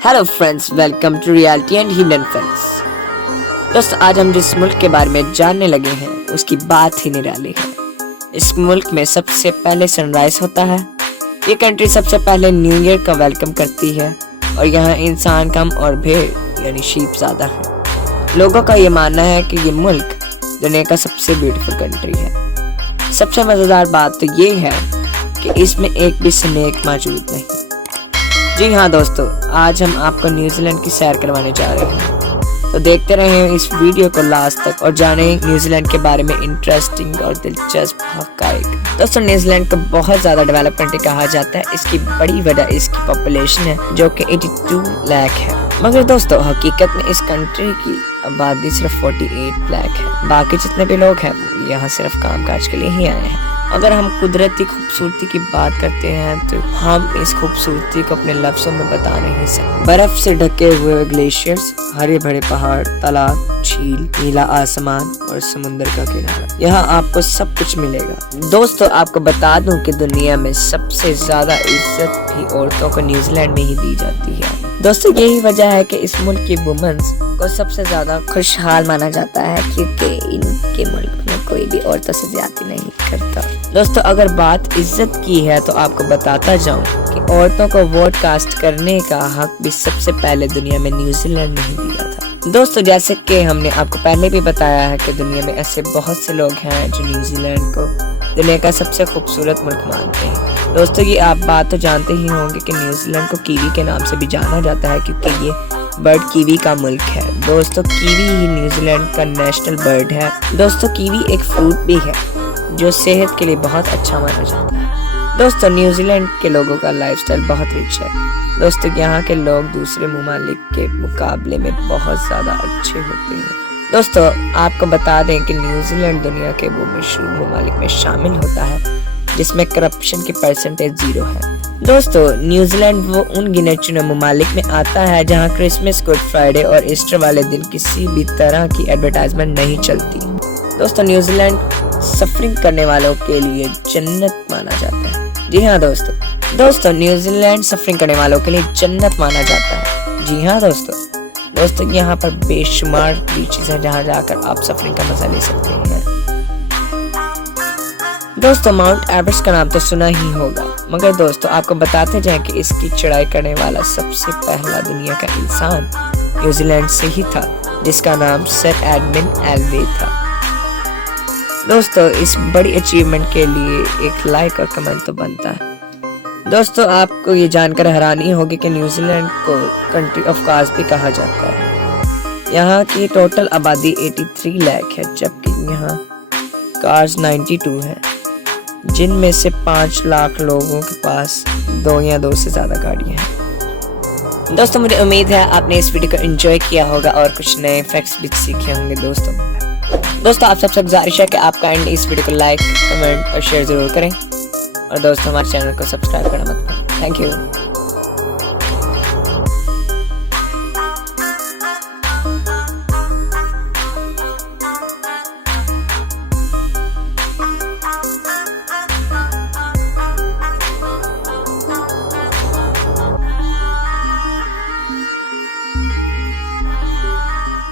Hello friends, welcome to reality and hidden facts. दोस्तों, आज हम जिस मुल्क के बारे में जानने लगे हैं उसकी बात ही निराली है। इस मुल्क में सबसे पहले सनराइज होता है। ये कंट्री सबसे पहले न्यू ईयर का वेलकम करती है और यहाँ इंसान कम और भेड़ यानी शीप ज़्यादा है। लोगों का ये मानना है कि ये मुल्क दुनिया का सबसे ब्यूटीफुल कंट्री है। सबसे मज़ेदार बात तो ये है कि इसमें एक भी स्नेक मौजूद नहीं। जी हाँ दोस्तों, आज हम आपको न्यूजीलैंड की सैर करवाने जा रहे हैं, तो देखते रहें इस वीडियो को लास्ट तक और जानें न्यूजीलैंड के बारे में इंटरेस्टिंग और दिलचस्प हक़ाइक़। दोस्तों, न्यूजीलैंड को बहुत ज़्यादा डेवलप कंट्री कहा जाता है। इसकी बड़ी वजह इसकी पॉपुलेशन है जो कि 82 लाख है। मगर दोस्तों, हकीकत में इस कंट्री की आबादी सिर्फ 48 लाख है। बाकी जितने भी लोग हैं यहाँ सिर्फ कामकाज के लिए ही आए हैं। अगर हम कुदरती खूबसूरती की बात करते हैं तो हम इस खूबसूरती को अपने लफ्ज़ों में बता नहीं सकते। बर्फ से ढके हुए ग्लेशियर्स, हरे भरे पहाड़, तालाब, झील, नीला आसमान और समुद्र का किनारा, यहाँ आपको सब कुछ मिलेगा। दोस्तों, आपको बता दूं कि दुनिया में सबसे ज्यादा इज्जत भी औरतों को न्यूजीलैंड में ही दी जाती है। दोस्तों, यही वजह है कि इस मुल्क की वुमेन्स को सबसे ज्यादा खुशहाल माना जाता है क्योंकि इनके मुल्क में कोई भी औरतों से ज्यादती नहीं करता। दोस्तों, अगर बात इज्जत की है तो आपको बताता जाऊं कि औरतों को वोट कास्ट करने का हक भी सबसे पहले दुनिया में न्यूजीलैंड ने ही दिया था। दोस्तों, जैसे कि हमने आपको पहले भी बताया है कि दुनिया में ऐसे बहुत से लोग हैं जो न्यूजीलैंड को दुनिया का सबसे खूबसूरत मुल्क मानते हैं। दोस्तों, ये आप बात तो जानते ही होंगे कि न्यूजीलैंड को कीवी के नाम से भी जाना जाता है क्योंकि ये बर्ड कीवी का मुल्क है। दोस्तों, कीवी ही न्यूजीलैंड का नेशनल बर्ड है। दोस्तों, कीवी एक फ्रूट भी है जो सेहत के लिए बहुत अच्छा माना जाता है। दोस्तों, न्यूजीलैंड के लोगों का लाइफस्टाइल बहुत रिच है। दोस्तों, यहाँ के लोग दूसरे ममालिक के मुकाबले में बहुत ज़्यादा अच्छे होते हैं। दोस्तों, आपको बता दें कि न्यूजीलैंड दुनिया के वो मशहूर ममालिक में शामिल होता है जिसमें करप्शन की परसेंटेज 0 है। दोस्तों, न्यूजीलैंड वो उन गिने चुने ममालिक में आता है जहाँ क्रिसमस, गुड फ्राइडे और ईस्टर वाले दिन किसी भी तरह की एडवर्टाइजमेंट नहीं चलती। दोस्तों, न्यूजीलैंड सफरिंग करने वालों के लिए जन्नत माना जाता है। जी हाँ दोस्तों, न्यूजीलैंड सफरिंग करने वालों के लिए जन्नत माना जाता है। जी हाँ दोस्तों, यहाँ पर बेशुमार बीचेस हैं जहाँ जाकर आप सफरिंग का मजा ले सकते हैं। दोस्तों, माउंट एवरेस्ट का नाम तो सुना ही होगा, मगर दोस्तों आपको बताते जाएं कि इसकी चढ़ाई करने वाला सबसे पहला दुनिया का इंसान न्यूजीलैंड से ही था जिसका नाम सर एडमंड एल्वे था। दोस्तों, इस बड़ी अचीवमेंट के लिए एक लाइक और कमेंट तो बनता है। दोस्तों, आपको ये जानकर हैरानी होगी कि न्यूजीलैंड को कंट्री ऑफ कार्स भी कहा जाता है। यहाँ की टोटल आबादी 83 लाख है जबकि यहाँ कार्स 92 है, जिनमें से 5 लाख लोगों के पास 2 या 2 से ज़्यादा गाड़ियाँ हैं। दोस्तों, मुझे उम्मीद है आपने इस वीडियो को एंजॉय किया होगा और कुछ नए फैक्ट्स भी सीखे होंगे। दोस्तों आप सबसे गुजारिश है कि आप काइंड इस वीडियो को लाइक, कमेंट और शेयर ज़रूर करें और दोस्तों हमारे चैनल को सब्सक्राइब करना मत भूलें। Thank you.